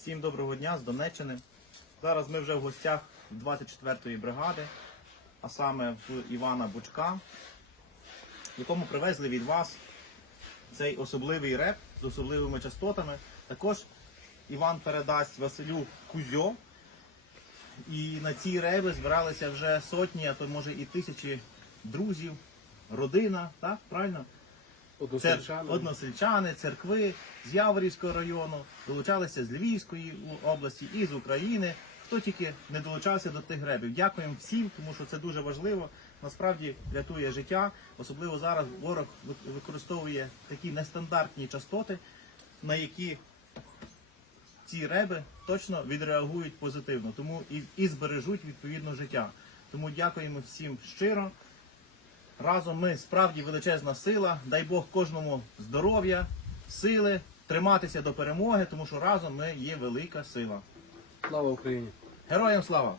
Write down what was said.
Всім доброго дня з Донеччини. Зараз ми вже в гостях 24-ї бригади, а саме в Івана Бучка, якому привезли від вас цей особливий реп з особливими частотами. Також Іван передасть Василю Кузьо. І на ці реби збиралися вже сотні, а то може і тисячі друзів, родина, так? Правильно? Односельчани. Односельчани, церкви з Яворівського району, долучалися з Львівської області і з України. Хто тільки не долучався до тих гребів. Дякуємо всім, тому що це дуже важливо. Насправді рятує життя. Особливо зараз ворог використовує такі нестандартні частоти, на які ці реби точно відреагують позитивно, тому і, і збережуть відповідно життя. Тому дякуємо всім щиро. Разом ми справді величезна сила. Дай Бог кожному здоров'я, сили, триматися до перемоги, тому що разом ми є велика сила. Слава Україні! Героям слава!